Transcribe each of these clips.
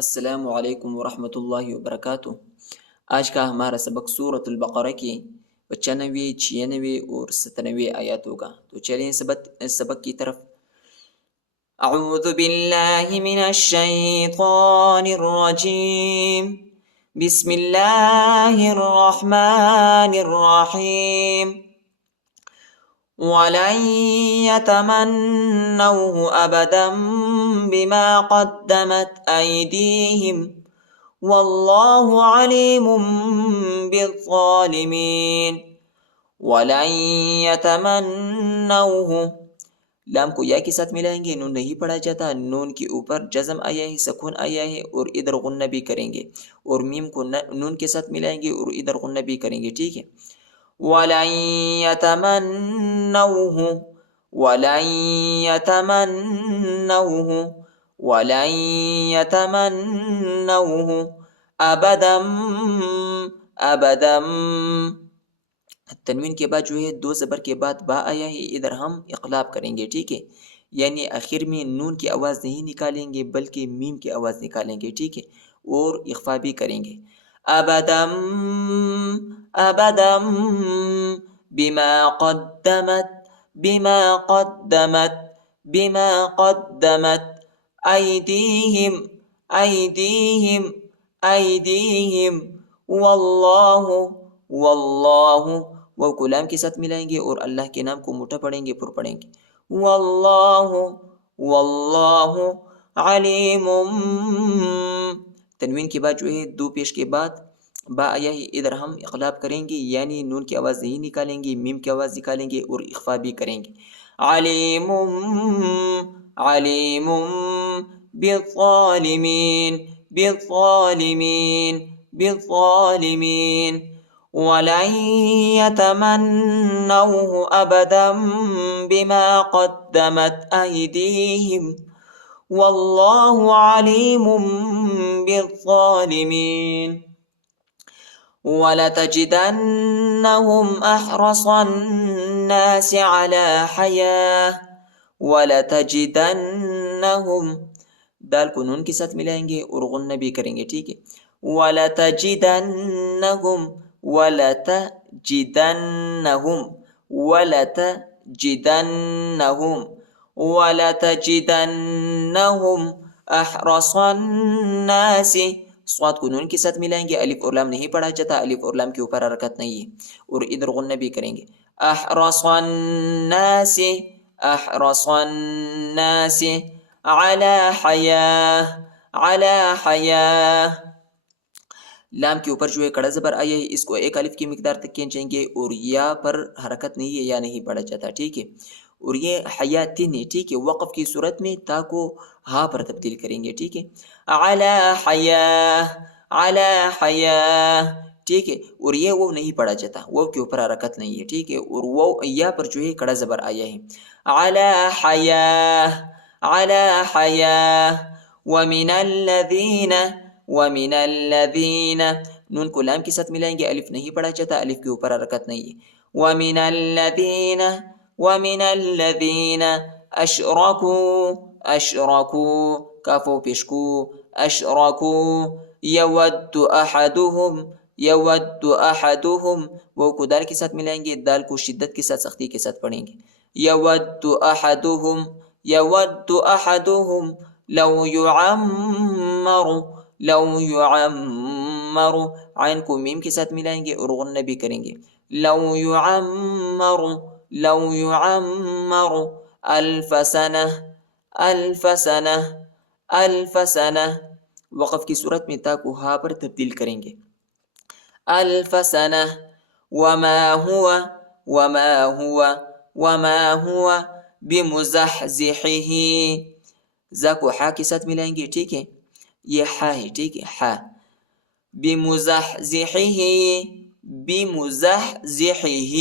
السلام علیکم ورحمۃ اللہ وبرکاتہ۔ آج کا ہمارا سبق سورۃ البقرہ کی 95، 96 اور 97 آیات ہوگا۔ تو چلیں سبق کی طرف۔ اعوذ باللہ من الشیطان الرجیم، بسم اللہ الرحمن الرحیم۔ وَلَن يَتَمَنَّوْهُ أَبَدًا بِمَا قَدَّمَتْ أَيْدِيهِمْ وَاللَّهُ عَلِيمٌ بِالظَّالِمِينَ۔ وَلَن يَتَمَنَّوْهُ، لام کو یا کے ساتھ ملائیں گے، نون نہیں پڑھا جاتا، نون کے اوپر جزم آیا ہے، سکون آیا ہے اور ادھر غنہ بھی کریں گے، اور میم کو نون کے ساتھ ملائیں گے اور ادھر غنہ بھی کریں گے، ٹھیک ہے۔ وَلَن يَتَمَنَّوْهُ، وَلَن يَتَمَنَّوْهُ، وَلَن يَتَمَنَّوْهُ أَبَدًا، أَبَدًا، تنوین کے بعد جو ہے دو زبر کے بعد با آیا ہے، ادھر ہم اقلاب کریں گے، ٹھیک ہے، یعنی آخر میں نون کی آواز نہیں نکالیں گے بلکہ میم کی آواز نکالیں گے، ٹھیک ہے، اور اخفا بھی کریں گے۔ ابدم، ابدم، بما قدمت، بما قدمت، بما قدمت ایدیہم، ایدیہم، ایدیہم، واللہ، واللہ، وہ کلام کے ساتھ ملائیں گے اور اللہ کے نام کو موٹا پڑھیں گے، پر پڑھیں گے۔ واللہ، واللہ علیم، تنوین کے بعد جو ہے دو پیش کے بعد با آیا ہے، ادھر ہم اقلاب کریں گے، یعنی نون کی آواز نہیں نکالیں گے، میم کی آواز نکالیں گے اور اخفا بھی کریں گے۔ علیم، علیم بالظالمین، بالظالمین، بالظالمین۔ وَلَن يَتَمَنَّوْهُ أَبَدًا بِمَا قَدَّمَتْ أَيْدِيهِمْ وَاللَّهُ عَلِيمٌ بِالظَّالِمِينَ۔ وَلَتَجِدَنَّهُمْ أَحْرَصَ النَّاسِ عَلَى حَيَاةٍ، وَلَتَجِدَنَّهُمْ، دال کو نون کے ساتھ ملائیں گے اور غنہ بھی کریں گے، ٹھیک ہے۔ وَلَتَجِدَنَّهُمْ، وَلَتَجِدَنَّهُمْ، وَلَتَجِدَنَّهُمْ، وَلَتَجِدَنَّهُمْ أَحْرَصَ النَّاسِ، صاد کو نون کے ساتھ ملائیں گے، الف اور لام نہیں پڑھا جاتا، الف اور لام کے اوپر حرکت نہیں ہے، اور ادھر غنہ بھی کریں گے۔ أحرص الناس، أحرص الناس على حياة، على حياة، لام کے اوپر جو ہے کڑا زبر آیا ہے، اس کو ایک الف کی مقدار تک کھینچیں گے اور یا پر حرکت نہیں ہے، یا نہیں پڑھا جاتا، ٹھیک ہے، اور یہ حیاتن ہے، ٹھیک ہے، وقف کی صورت میں تا کو ہا پر تبدیل کریں گے، ٹھیک ہے۔ علی حیاة، علی حیاة، ٹھیک ہے، اور یہ وہ نہیں پڑھا جاتا، وہ کے اوپر حرکت نہیں ہے، ٹھیک ہے، اور وہ یا پر جو ہے کڑا زبر آیا ہے۔ علی حیاة، علی حیاة، ومن الذین، ومن الذین، نون کو لام کے ساتھ ملائیں گے، الف نہیں پڑھا جاتا، الف کے اوپر حرکت نہیں ہے۔ ومن الذین، ومن الذین اشرکوا، اشرکوا، کاف و پیش کو، اشرکوا، یود احدہم، یود احدہم، وہ کو دال کے ساتھ ملائیں گے، دال کو شدت کے ساتھ سختی کے ساتھ پڑھیں گے۔ یود احدہم، یود احدہم لو یعمر، لو یعمر، عین کو میم کے ساتھ ملائیں گے اور غنہ بھی کریں گے۔ لو یعمر، لو یعمر الف سنہ، الف سنہ، الف سنہ، وقف کی صورت میں تا کو ہا پر تبدیل کریں گے۔ الف سنہ، وما ہوا، وما ہوا، وما ہوا بمزحزحہ، زا کو حا کے ساتھ ملائیں گے، ٹھیک ہے، یہ حا ہے، ٹھیک ہے، حا، بمزحزحہ، بمزحزحہ،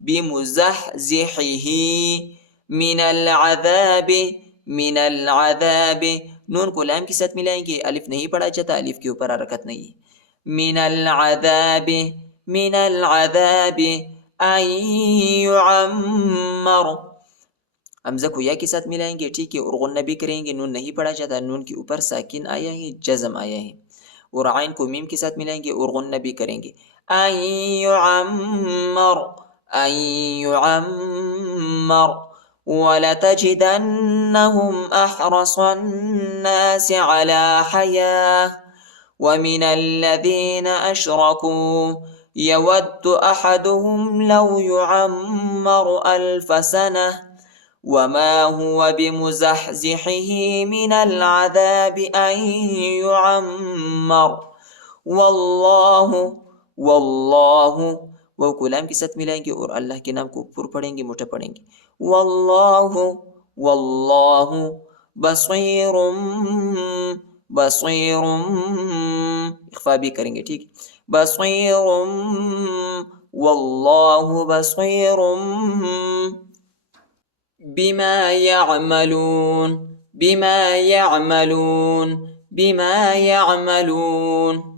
بمزحزحہ من العذاب، من العذاب، نون کو لام کے ساتھ ملائیں گے، الف نہیں پڑھا جاتا، الف کے اوپر حرکت نہیں ہے۔ من العذاب، من العذاب ان يعمر، حمزہ کو یا کے ساتھ ملائیں گے، ٹھیک ہے، اور غنہ بھی کریں گے، نون نہیں پڑھا جاتا، نون کے اوپر ساکن آیا ہے، جزم آیا ہے، اور عین کو میم کے ساتھ ملائیں گے اور غنہ بھی کریں گے. ان يعمر، ان يعمر، ولتجدنهم احرص الناس على حياه ومن الذين اشركوا يود احدهم لو يعمر الف سنه وما هو بمزحزحه من العذاب ان يعمر واللہ، واللہ، وہ کلام کے ساتھ ملائیں گے اور اللہ کے نام کو پر پڑھیں گے، موٹا پڑھیں گے. واللہ، واللہ بصیر، بصیر، اخفا بھی کریں گے، ٹھیک، بصیر، واللہ بصیر بما يعملون، بما يعملون، بما يعملون.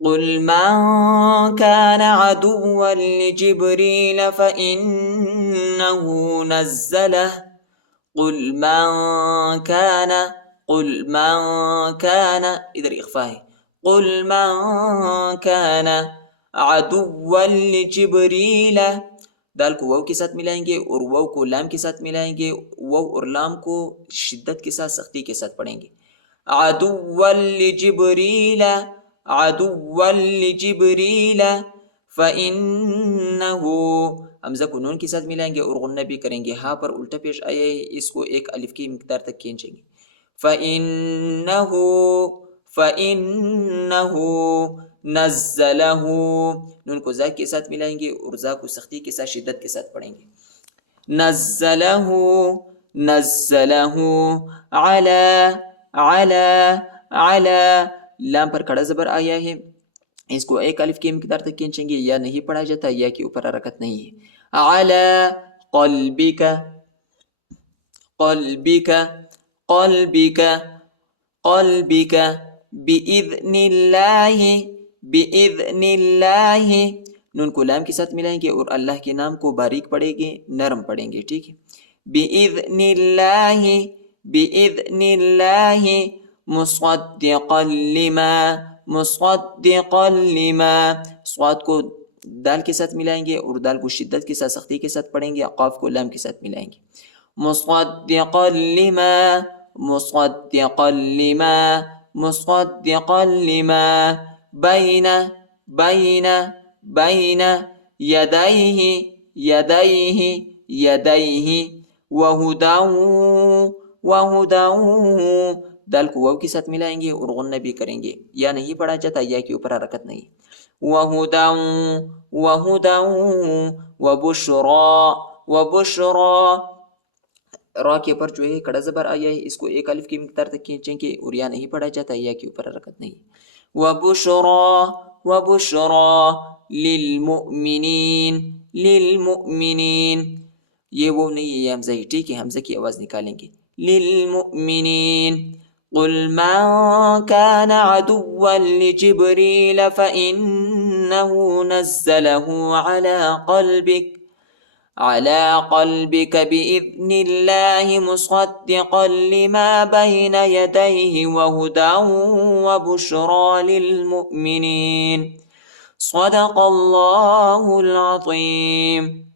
قل من كان عدوا لجبريل فإنه نزله، قل من كان، قل من كان، ادھر اخفا ہے، قل من كان عدوا لجبريل، دال کو واو کے ساتھ ملائیں گے اور واو کو لام کے ساتھ ملائیں گے، واو اور لام کو شدت کے ساتھ، سختی کے ساتھ پڑھیں گے. عدوا لجبريل، عدوا لجبريل فإنه، حمزہ کو نون کے ساتھ ملائیں گے اور غنہ بھی کریں گے، ہاں پر الٹا پیش آیا ہے، اس کو ایک الف کی مقدار تک کھینچیں گے. فإنه، فإنه نزله، نون کو زا کے ساتھ ملائیں گے اور زا کو سختی کے ساتھ، شدت کے ساتھ پڑھیں گے. نزله، نزله على، على، على، لام پر کھڑا زبر آیا ہے، اس کو ایک الف کی مقدار تک کھینچیں گے، یا نہیں پڑھا جاتا، یا کے اوپر حرکت نہیں ہے. على قلبك، قلبك، قلبك، قلبك بإذن الله، بإذن الله، نون کو لام کے ساتھ ملائیں گے اور اللہ کے نام کو باریک پڑھیں گے، نرم پڑھیں گے، ٹھیک ہے. بإذن الله، بإذن الله مصدقا لما، مصدقا لما، صاد کو دال کے ساتھ ملائیں گے اور دال کو شدت کے ساتھ، سختی کے ساتھ پڑھیں گے، قاف کو لام کے ساتھ ملائیں گے. مصدقا لما، مصدقا لما، مصدقا لما بین، بین، بین یدیہ، یدیہ، یدیہ وہدی، وہدی، دال کو واو کے ساتھ ملائیں گے اور غنہ بھی کریں گے، یا نہیں پڑھا جاتا، یا کے اوپر حرکت نہیں. وہدی، وہدی وبشرا، وبشرا، را کے اوپر جو ہے کڑا زبر آیا ہے، اس کو ایک الف کی مقدار تک کھینچیں گے اور یا نہیں پڑھا جاتا، یا کے اوپر حرکت نہیں. وبشرا، وبشرا للمؤمنین، للمؤمنین، یہ وہ نہیں ہے، یہ حمزہ ہے، ٹھیک ہے، حمزہ کی آواز نکالیں گے. للمؤمنین. قل من كان عدوا لجبريل فإنه نزله على قلبك، على قلبك بإذن الله مصدقا لما بين يديه وهدى وبشرى للمؤمنين. صدق الله العظيم.